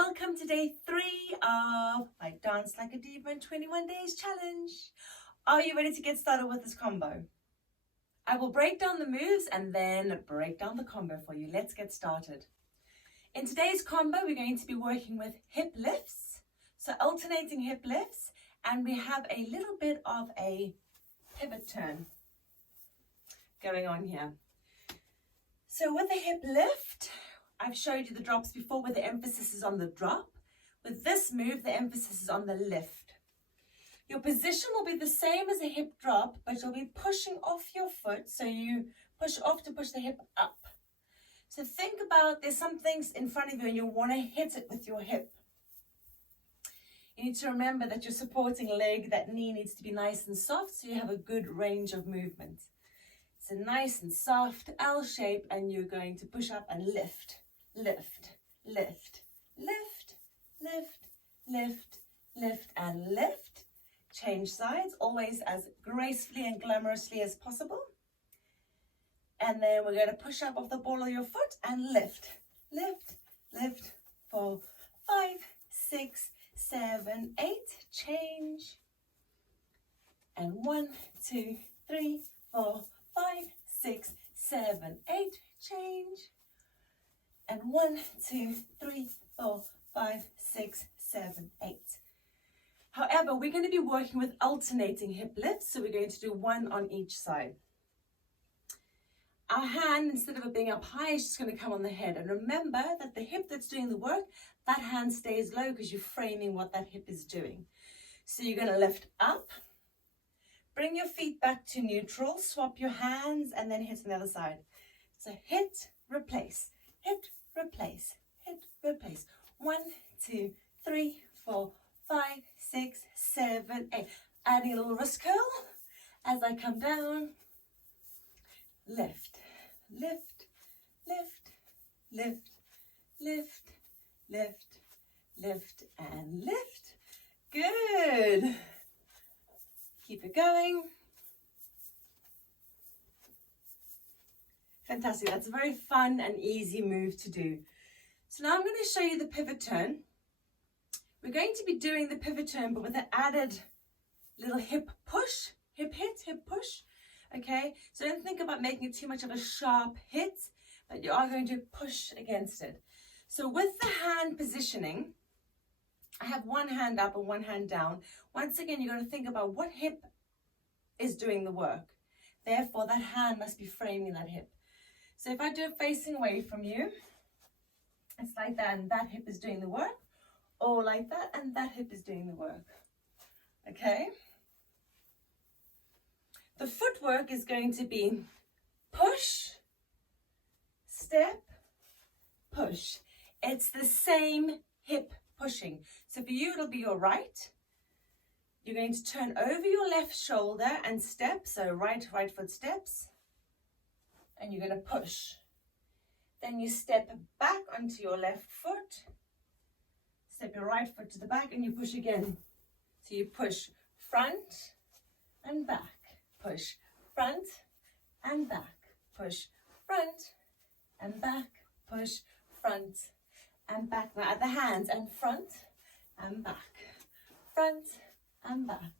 welcome to day 3 of my Dance Like a Diva in 21 Days challenge. Are you ready to get started with this combo? I will break down the moves and then break down the combo for you. Let's get started. In today's combo, we're going to be working with hip lifts, so alternating hip lifts, and we have a little bit of a pivot turn going on here. So with the hip lift, I've showed you the drops before where the emphasis is on the drop. With this move, the emphasis is on the lift. Your position will be the same as a hip drop, but you'll be pushing off your foot. So you push off to push the hip up. So think about there's some things in front of you and you want to hit it with your hip. You need to remember that your supporting leg, that knee needs to be nice and soft so you have a good range of movement. It's a nice and soft L shape and you're going to push up and lift. Lift, lift, lift, lift, lift, lift, and lift. Change sides, always as gracefully and glamorously as possible. And then we're going to push up off the ball of your foot and lift, lift, lift, 4, 5, 6, 7, 8, change. And 1, 2, 3, 4, 5, 6, 7, 8, change. And 1, 2, 3, 4, 5, 6, 7, 8. However, we're going to be working with alternating hip lifts, so we're going to do one on each side. Our hand, instead of it being up high, is just going to come on the head. And remember that the hip that's doing the work, that hand stays low because you're framing what that hip is doing. So you're going to lift up, bring your feet back to neutral, swap your hands, and then hit on the other side. So hit, replace, hit, replace, hit, replace. 1, 2, 3, 4, 5, 6, 7, 8. Adding a little wrist curl as I come down. Lift, lift, lift, lift, lift, lift, lift, and lift. Good. Keep it going. Fantastic. That's a very fun and easy move to do. So now I'm going to show you the pivot turn. We're going to be doing the pivot turn, but with an added little hip push, hip hit, hip push. Okay, so don't think about making it too much of a sharp hit, but you are going to push against it. So with the hand positioning, I have one hand up and one hand down. Once again, you're going to think about what hip is doing the work. Therefore, that hand must be framing that hip. So if I do it facing away from you, it's like that, and that hip is doing the work, or like that, and that hip is doing the work. Okay? The footwork is going to be push, step, push. It's the same hip pushing. So for you, it'll be your right. You're going to turn over your left shoulder and step. So right foot steps. And you're going to push. Then you step back onto your left foot. Step your right foot to the back and you push again. So you push front and back. Push front and back. Push front and back. Push front and back. Now add the hands and front and back. Front and back.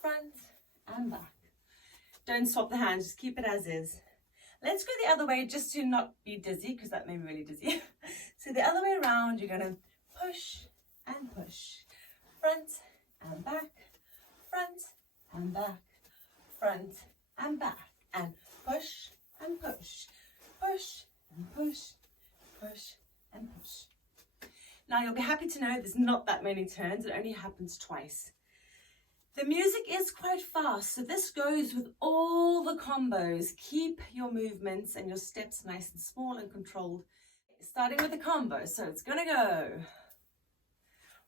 Front and back. Don't swap the hands, just keep it as is. Let's go the other way just to not be dizzy, because that made me really dizzy. So the other way around, you're going to push and push. Front and back. Front and back. Front and back. And push and push. Push and push. Push and push. Now you'll be happy to know there's not that many turns. It only happens twice. The music is quite fast, so this goes with all the combos. Keep your movements and your steps nice and small and controlled. Starting with the combo, so it's gonna go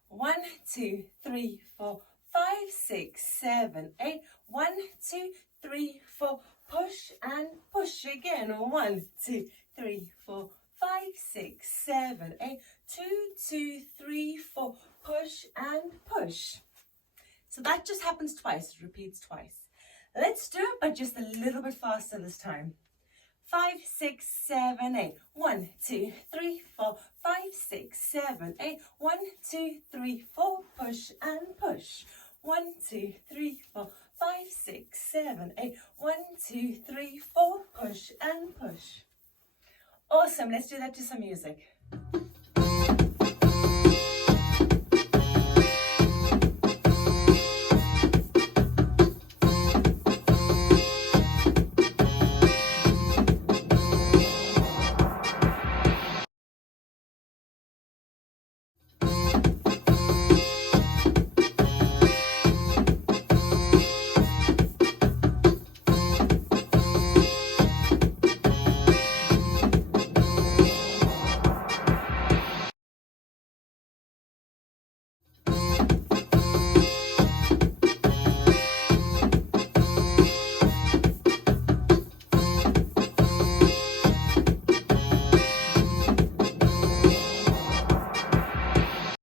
1, 2, 3, 4, 5, 6, 7, 8. 1, 2, 3, 4. Push and push again. 1, 2, 3, 4, 5, 6, 7, 8. 2, 2, 3, 4. Push and push. So that just happens twice. It repeats twice. Let's do it, but just a little bit faster this time. 5, 6, 7, 8. 1, 2, 3, 4, 5, 5, 6, 7, 8. 1, 2, 3, 4. Push and push. 1, 2, 3, 4, 5, 6, 7, 8. 1, 2, 3, 4. Push and push. Awesome. Let's do that to some music.